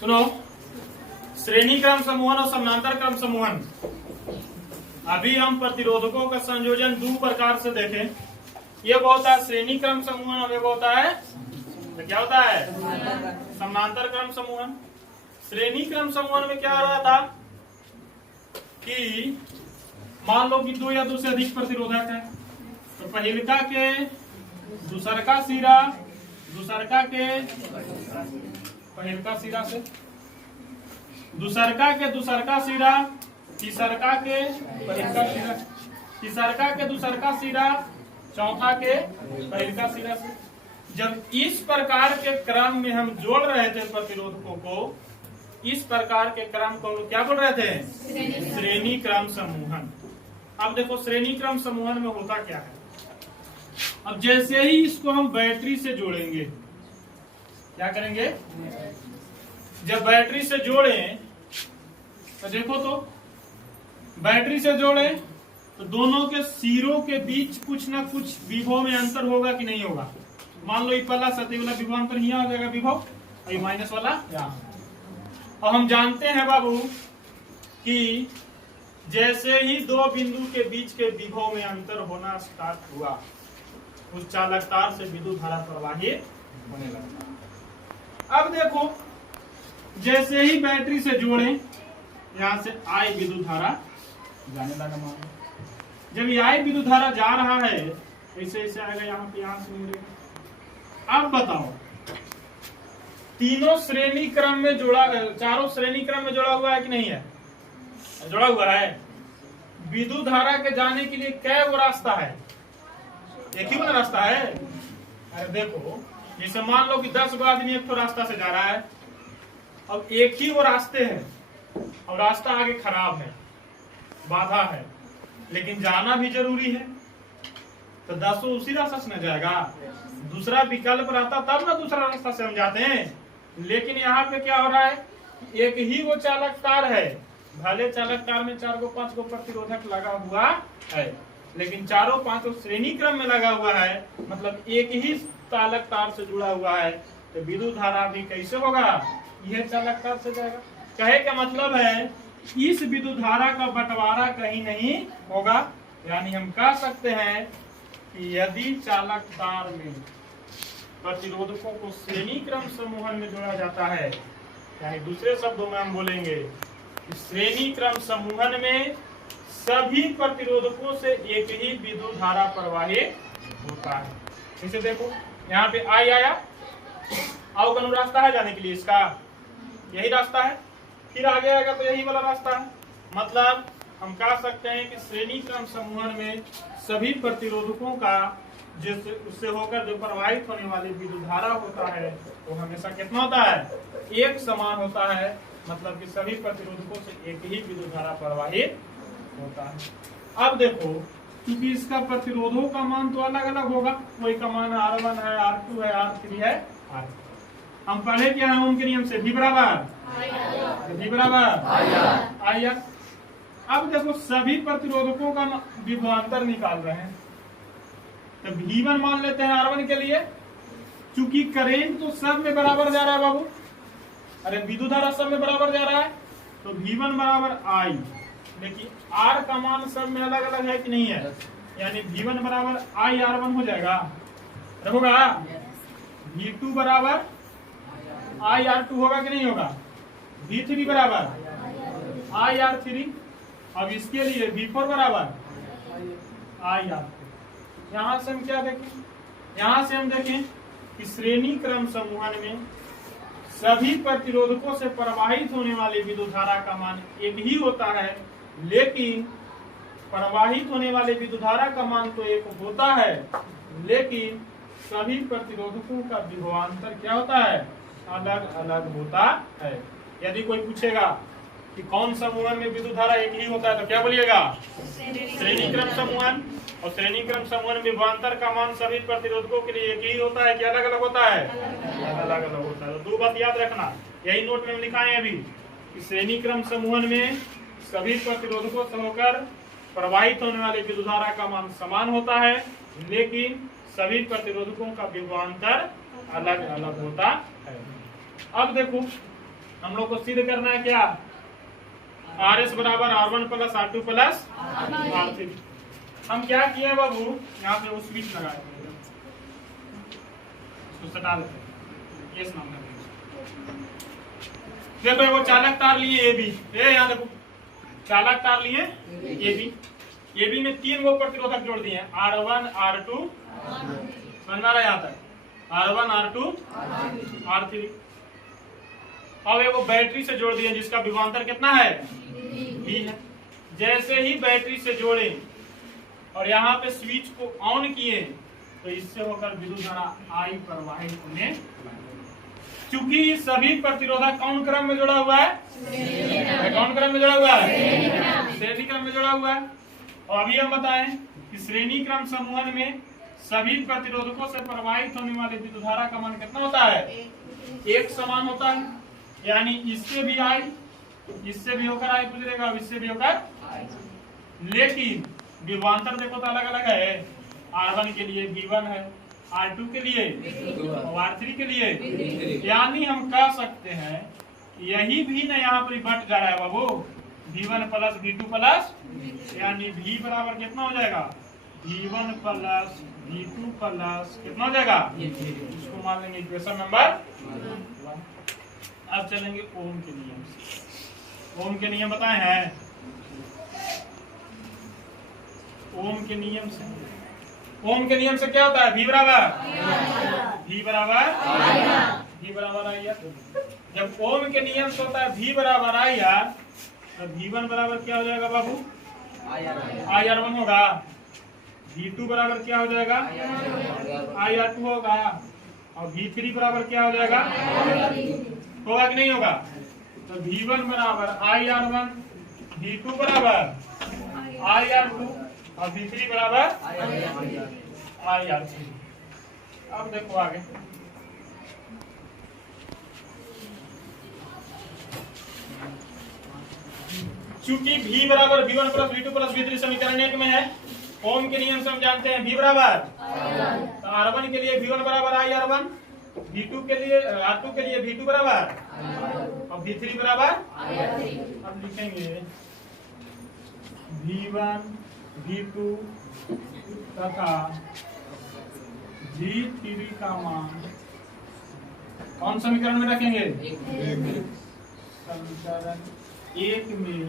सुनो, श्रेणी क्रम समूहन और समानांतर क्रम समूहन। अभी हम प्रतिरोधकों का संयोजन दो प्रकार से देखें। ये होता है श्रेणी क्रम समूहन और ये होता है, तो क्या होता है, समानांतर क्रम समूहन। श्रेणी क्रम समूहन में क्या हो रहा था कि मान लो कि दो या दो से अधिक प्रतिरोधक है, तो पहिलका के दूसरका सिरा, दूसरका के पहिलका सिरा से, दूसरका के दूसरका सिरा, तीसरका के पहिलका सिरा, तीसरका के दूसरका सिरा, चौथा के पहिलका सिरा से। जब इस प्रकार के क्रम में हम जोड़ रहे थे प्रतिरोधकों को, इस प्रकार के क्रम को क्या बोल रहे थे, श्रेणी क्रम समूहन। अब देखो श्रेणी क्रम समूहन में होता क्या है। अब जैसे ही इसको हम बैटरी से जोड़ेंगे, क्या करेंगे, जब बैटरी से जोड़ें तो देखो, तो बैटरी से जोड़े तो दोनों के सिरों के बीच कुछ ना कुछ विभव में अंतर होगा कि नहीं होगा। मान लो ये पहला सतही वाला विभव अंतर यहाँ हो जाएगा विभव, और ये माइनस वाला यहाँ। और हम जानते हैं बाबू कि जैसे ही दो बिंदु के बीच के विभव में अंतर होना स्टार्ट हुआ, उस चालक तार से विद्युत धारा प्रवाहित होने लगता। अब देखो, जैसे ही बैटरी से जोड़े, यहाँ से आई विद्युत धारा जाने लगा। मान जब ये आई विद्युत धारा जा रहा है, ऐसे ऐसे आएगा, यहाँ पे यहाँ से मिलेगा। अब बताओ, तीनों श्रेणी क्रम में जोड़ा, चारों श्रेणी क्रम में जोड़ा हुआ है कि नहीं है, जोड़ा हुआ है। विद्युत धारा के जाने के लिए कै वो रास्ता है, एक ही वाला रास्ता है। अरे देखो, जैसे मान लो कि 10 गो आदमी एक तो रास्ता से जा रहा है, अब एक ही वो रास्ते हैं और रास्ता आगे खराब है, बाधा है, लेकिन जाना भी जरूरी है, तो 10 उसी रास्ता से न जाएगा। दूसरा विकल्प रहता तब ना दूसरा रास्ता से हम जाते हैं। लेकिन यहाँ पे क्या हो रहा है, एक ही वो चालक तार है, भले चालक तार में 4 गो 5 गो प्रतिरोधक लगा हुआ है, लेकिन चारों पांचों श्रेणी क्रम में लगा हुआ है, मतलब एक ही चालक तार से जुड़ा हुआ है, तो विद्युत धारा भी कैसे होगा, यह चालक तार से जाएगा। कहे का मतलब है इस विद्युत धारा का बंटवारा कहीं नहीं होगा। यानी हम कह सकते हैं कि यदि चालक तार में प्रतिरोधकों को श्रेणी क्रम समूहन में जोड़ा जाता है, यानी दूसरे शब्दों में हम बोलेंगे कि श्रेणी क्रम समूहन में सभी प्रतिरोधकों से एक ही विद्युत धारा प्रवाहित होता है। इसे देखो, यहाँ पे आई आया, अवगुण रास्ता है जाने के लिए, इसका यही रास्ता है, फिर आगे आएगा तो यही वाला रास्ता है। मतलब हम कह सकते हैं कि श्रेणी क्रम समूहन में सभी प्रतिरोधकों का जिससे उससे होकर जो प्रवाहित होने वाली विद्युत धारा होता है वो हमेशा कितना होता है, एक समान होता है। मतलब कि सभी प्रतिरोधकों से एक ही विद्युत धारा प्रवाहित होता है। अब देखो, क्योंकि इसका प्रतिरोधों का मान तो अलग अलग होगा, कोई का मान R1 है, R2 है, R3 है, हम पढ़े क्या है उनके नियम से, V बराबर IR। अब देखो, सभी प्रतिरोधकों का विभवांतर निकाल रहे हैं, तो V1 मान लेते हैं R1 के लिए, चूंकि करेंट तो सब में बराबर जा रहा है बाबू, अरे विद्युत धारा सब में बराबर जा रहा है, तो V1 बराबर I, लेकिन R का मान सब में अलग अलग है कि नहीं है, यानी V1 बराबर IR1 हो जाएगा, होगा। V2 बराबर IR2 होगा कि नहीं होगा, V3 बराबर IR3, अब इसके लिए V4 बराबर IR। यहाँ से हम क्या देखें, यहाँ से हम देखें कि श्रेणी क्रम समूहन में सभी प्रतिरोधकों से प्रवाहित होने वाली विद्युत धारा का मान एक ही होता है, लेकिन प्रवाहित होने वाले विद्युत धारा का मान तो एक होता है, लेकिन सभी प्रतिरोधकों का विभवांतर क्या होता है, अलग अलग होता है। यदि कोई पूछेगा कि कौन समूहन में विद्युत धारा एक ही होता है, तो क्या बोलिएगा, श्रेणी क्रम समूहन। और श्रेणी क्रम समूहन में विभवांतर का मान सभी प्रतिरोधकों के लिए एक ही होता है कि अलग अलग होता है, अलग अलग होता है। तो दो बात याद रखना, यही नोट में हम लिखाए अभी कि श्रेणी क्रम समूहन में सभी प्रतिरोधकों से होकर प्रवाहित होने वाले विद्युत धारा का मान समान होता है, लेकिन सभी प्रतिरोधकों का विभवांतर अलग अलग होता है। अब देखो हम लोग को सिद्ध करना है क्या, RS बराबर R1 plus R2 plus R3। हम क्या किए बाबू, यहाँ पे वो स्विच लगाए, उसको सटा देते हैं, ये नाम है। देखो वो चालक तार लिए ए बी, यहाँ देखो चालक तार लिए ए बी में 3 गो प्रतिरोधक जोड़ दिए, R1 R2 समझ में आ रहा है यहाँ तक, R1 R2 R3। अब एगो बैटरी से जोड़ दिए जिसका विभवांतर कितना है, V है। जैसे ही बैटरी से जोड़े और यहाँ पे स्विच को ऑन किए तो इससे होकर विद्युत धारा I प्रवाहित होने, क्योंकि सभी प्रतिरोधक कौन क्रम में जुड़ा हुआ है, कौन क्रम में जुड़ा हुआ है, श्रेणी क्रम में जुड़ा हुआ है। और अभी हम बताएं कि श्रेणी क्रम समूहन में सभी प्रतिरोधकों से प्रवाहित होने वाले विद्युत धारा का मान कितना होता है, एक समान होता है। यानी इससे भी I, इससे भी होकर I गुजरेगा, इससे भी होकर, लेकिन विभवांतर देखो तो अलग अलग है। R1 के लिए V1 है, R2 के लिए और R3 के लिए। यानी हम कह सकते हैं यही भी ना यहाँ पर बट जा रहा है बाबू, V1 प्लस V2 प्लस, यानी V बराबर कितना हो जाएगा, V1 प्लस V2 प्लस कितना हो जाएगा, इसको मान लेंगे इक्वेशन नंबर 1। अब चलेंगे ओम के नियम से। ओम के नियम बताए हैं, ओम के नियम से, ओम के नियम से क्या होता है, V बराबर V बराबर आई आर। जब ओम के नियम से होता है V बराबर आई आर, तो V1 बराबर क्या हो जाएगा बाबू, IR1 होगा। V2 बराबर क्या हो जाएगा, IR2 होगा। और V3 बराबर क्या हो जाएगा, होगा कि नहीं होगा। तो V1 बराबर IR1, V2 बराबर IR2 और V3 बराबर IR3। अब देखो आगे, चूंकि V बराबर V1 plus V2 plus V3 समीकरण 1 में है, ओम के नियम से हम जानते हैं V बराबर, तो R1 के लिए V1 बराबर IR1, V2 के लिए R2 के लिए V2 बराबर और V3 बराबर। अब लिखेंगे V1 V2 तथा V3 का मान कौन समीकरण में रखेंगे, समीकरण 1 में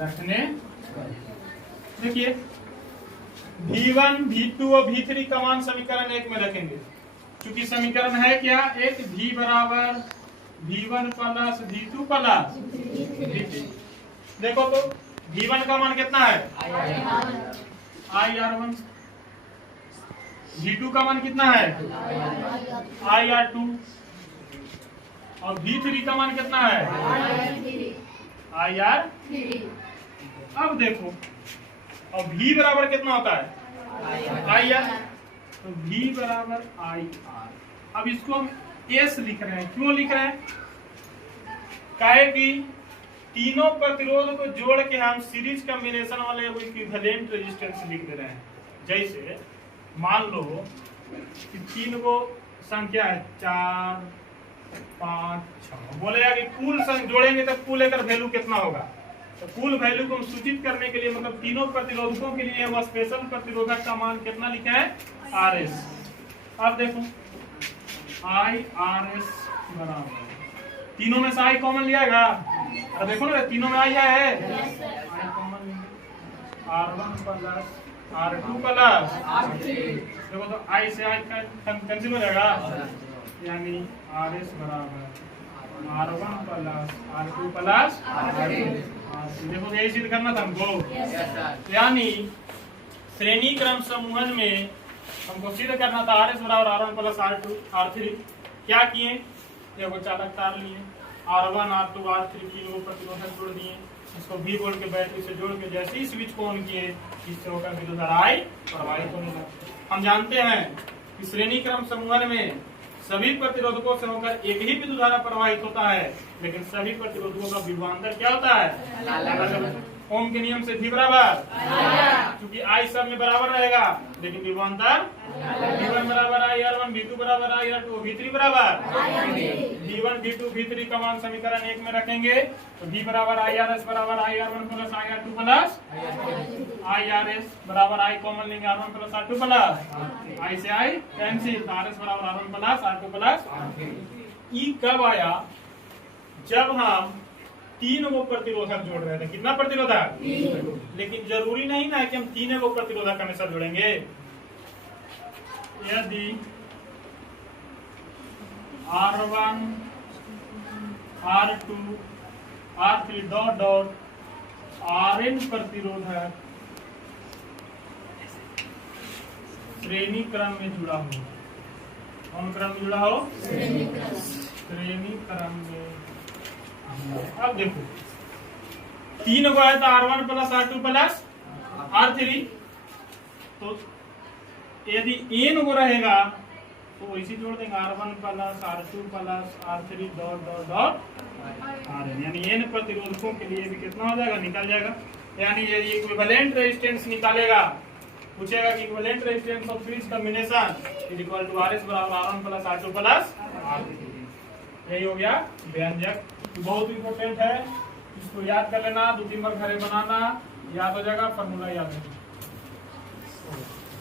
रखने। देखिए V1 V2 और V3 का मान समीकरण 1 में रखेंगे, क्योंकि समीकरण है क्या, एक V बराबर V1 plus V2 plus V3। देखो तो V1 का मान कितना है, IR1। V2 का मान कितना है, IR2। और V3 का मान कितना है, IR3। अब देखो, और V बराबर कितना होता है, IR, तो V बराबर IR। अब इसको हम S लिख रहे हैं, क्यों लिख रहे हैं, काहे कि तीनों प्रतिरोध को जोड़ के हम सीरीज कॉम्बिनेशन वाले इक्विवेलेंट रेजिस्टेंस लिख दे रहे हैं। जैसे मान लो कि 3 को संख्या है 4 5 6, बोलेगा कि कुल जोड़ेंगे तो कुल एक वैल्यू कितना होगा। तो कुल वैल्यू को हम सूचित करने के लिए, मतलब तीनों प्रतिरोधकों के लिए वह स्पेशल प्रतिरोधक का मान कितना लिखा है, RS। अब देखो IRS बराबर, तीनों में से I कॉमन लियागा, तो देखो ना तीनों में I है, I common R1 plus R2 plus R3। देखो तो I से I कैंसिल हो जाएगा, यानी RS बराबर R1 plus R2 plus R3। देखो यही सिद्ध करना था हमको। यानी श्रेणी क्रम समूहन में हमको सिद्ध करना था RS बराबर R1 प्लस R2 R3। क्या किए, देखो चालक तार लिए, R1 R2 R3 तीन को प्रतिरोधक जोड़ दिए, इसको V वोल्ट के बैटरी से जोड़ के जैसे ही स्विच को ऑन किए, इससे होकर विद्युत धारा I प्रवाहित होने लगी। हम जानते हैं कि श्रेणी क्रम समूहन में सभी प्रतिरोधकों से होकर एक ही विद्युत धारा प्रवाहित होता है, लेकिन सभी प्रतिरोधकों का विभवांतर क्या होता है? अलग। ओम के नियम से V बराबर, क्योंकि I सब में बराबर रहेगा, लेकिन विभवांतर V1 बराबर IR1, V2 बराबर IR2, V3 बराबर V1, V2, V3 का मान समीकरण 1 में रखेंगे तो V बराबर IRS बराबर IR1 plus IR2 plus IRS बराबर I कॉमन लेंगे R1 plus R2 plus I से I कैंसिल, RS बराबर R1 plus R2 plus E कब आया? जब हम 3 वो प्रतिरोधक जोड़ रहे थे। कितना प्रतिरोधक? लेकिन जरूरी नहीं ना कि हम 3 वो प्रतिरोधक हमेशा जोड़ेंगे। यदि R1, R2, R3 dot dot Rn प्रतिरोधक श्रेणी क्रम में जुड़ा हो, कौन क्रम में जुड़ा हो? श्रेणी क्रम में। अब देखो 3 को है तो R1 plus R2 plus R3, तो यदि n को रहेगा तो वैसे जोड़ देंगे R1 plus R2 plus R3 dot dot dot Rn, यानी n प्रतिरोधकों के लिए भी कितना हो जाएगा? निकल जाएगा। यानी यदि इक्विवेलेंट रेजिस्टेंस निकालेगा, पूछेगा कि equivalent resistance of series combination is equal to RS बराबर R1 plus R2 plus R3। यही हो गया व्यंजक। बहुत इंपॉर्टेंट है, इसको याद कर लेना, 2-3 बार घरे बनाना, याद हो जाएगा, फॉर्मूला याद है।